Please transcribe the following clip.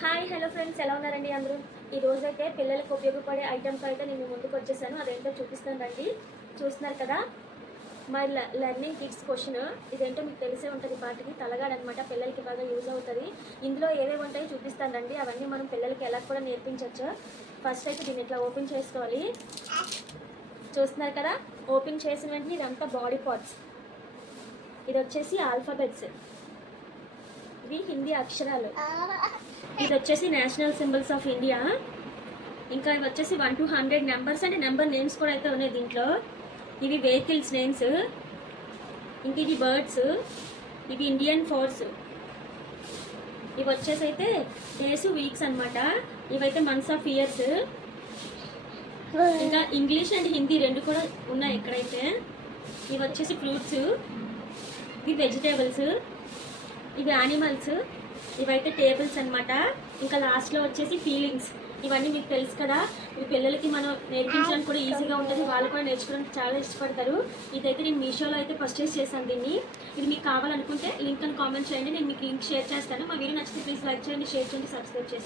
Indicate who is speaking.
Speaker 1: Hi hello friends ఎలా ఉన్నారండి అందరూ? ఈ రోజైతే పిల్లలకు ఉపయోగపడే ఐటమ్స్ అయితే నేను ముందుకు వచ్చేసాను. అదేంటో చూపిస్తానండి చూస్తున్నారు కదా? My learning kids question. ఇదేంటో మీకు తెలిసే ఉంటుంది పాటికి. తలగాడనమాట పిల్లలకి బాగా యూజ్ అవుతుంది. ఇందులో ఏవేవి ఉంటాయో చూపిస్తానండి అవన్నీ మనం పిల్లలకి ఎలా కూడా నేర్పించవచ్చు ఫస్ట్ అయితే దీన్ని ఇట్లా ఓపెన్ చేసుకోవాలి. చూస్తున్నారు కదా? ఓపెన్ చేసిన వెంటనే ఇదంతా బాడీ పార్ట్స్. ఇది వచ్చేసి ఆల్ఫాబెట్స్. ఇవి హిందీ అక్షరాలు. ఇది వచ్చేసి నేషనల్ సింబల్స్ ఆఫ్ ఇండియా ఇంకా ఇవి వచ్చేసి వన్ టు హండ్రెడ్ నెంబర్స్ అంటే నెంబర్ నేమ్స్ కూడా అయితే ఉన్నాయి దీంట్లో. ఇవి వెహికల్స్ నేమ్స్ ఇంక ఇవి బర్డ్స్ ఇవి ఇండియన్ ఫోర్స్ ఇవి వచ్చేసి అయితే డేస్ వీక్స్ అన్నమాట. ఇవైతే మంత్స్ ఆఫ్ ఇయర్స్ ఇంకా ఇంగ్లీష్ అండ్ హిందీ రెండు కూడా ఉన్నాయి ఇక్కడైతే. ఇవి వచ్చేసి ఫ్రూట్స్ ఇవి వెజిటేబుల్స్ ఇవి యానిమల్స్ ఇవైతే టేబుల్స్ అన్నమాట. ఇంకా లాస్ట్లో వచ్చేసి ఫీలింగ్స్ ఇవన్నీ మీకు తెలుసు కదా. ఇవి పిల్లలకి మనం నేర్పించడానికి కూడా ఈజీగా ఉంటుంది. వాళ్ళు కూడా నేర్చుకోవడానికి చాలా ఇష్టపడతారు. ఇదైతే నేను మీషోలో అయితే పర్చేస్ చేశాను దీన్ని. ఇది మీకు కావాలనుకుంటే లింక్ అని కామెంట్ చేయండి. నేను మీకు లింక్ షేర్ చేస్తాను. మా వీడియో నచ్చితే ప్లీజ్ లైక్ చేయండి షేర్ చేయండి సబ్స్క్రైబ్ చేసి